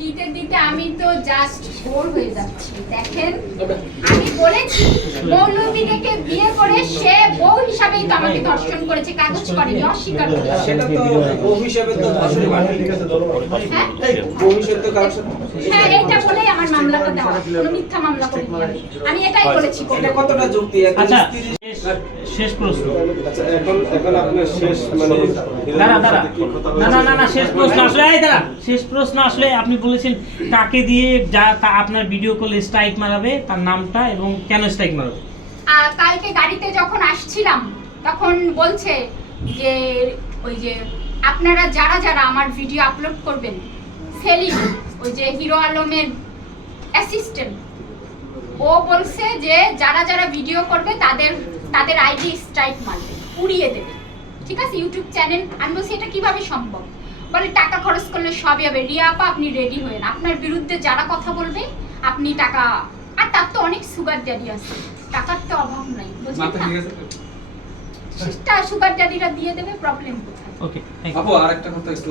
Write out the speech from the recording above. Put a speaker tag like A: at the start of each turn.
A: দিতে দিতে আমি তো জাস্ট বোর হয়ে যাচ্ছি। দেখেন আমি বলেছি মৌলবীকে বিয়ে হিসাবেই তো আমাকে ধর্ষণ করেছে কাগজ করেনি অস্বীকার করেছে
B: সেটা তো বউ হিসেবে তো ধর্ষণ বাতিল।
A: হ্যাঁ?
B: তো
A: হ্যাঁ এইটা বলেই আমার মামলাটা দেওয়া কোনো মিথ্যা মামলা করিনি আমি। এটাই বলেছি
B: এটা কতটা যুক্তি?
C: আচ্ছা শেষ- প্রশ্ন।
D: আচ্ছা এখন এখন আপনার শেষ মানে
C: দাঁড়া দাঁড়া। না না না না শেষ প্রশ্ন আসলে এই দাঁড়া শেষ প্রশ্ন আসলে আপনি বলেছেন কাকে দিয়ে যা তা- আপনার ভিডিও কলে স্ট্রাইক মারাবে তার নামটা এবং কেন স্ট্রাইক মারাবে?
A: আর কালকে গাড়িতে যখন আসছিলাম তখন বলছে যে ওই যে আপনারা যারা যারা আমার ভিডিও আপলোড করবেন সেলিম ওই যে হিরো আলমের অ্যাসিস্ট্যান্ট ও বলছে যে যারা যারা ভিডিও করবে তাদের তাদের আইডি স্ট্রাইক মারবে উড়িয়ে দেবে। ঠিক আছে ইউটিউব চ্যানেল আমি বলছি এটা কীভাবে সম্ভব? বলে টাকা খরচ করলে সবই হবে। রিয়া আপা আপনি রেডি হয়ে আপনার বিরুদ্ধে যারা কথা বলবে আপনি টাকা আর তার তো অনেক সুগার ড্যাডি আছে। টাকার তো অভাব নাই বুঝলেন না সুগার ড্যাডিরা দিয়ে দেবে প্রবলেম কোথায়?
C: ওকে
E: আপু আরেকটা কথা একটু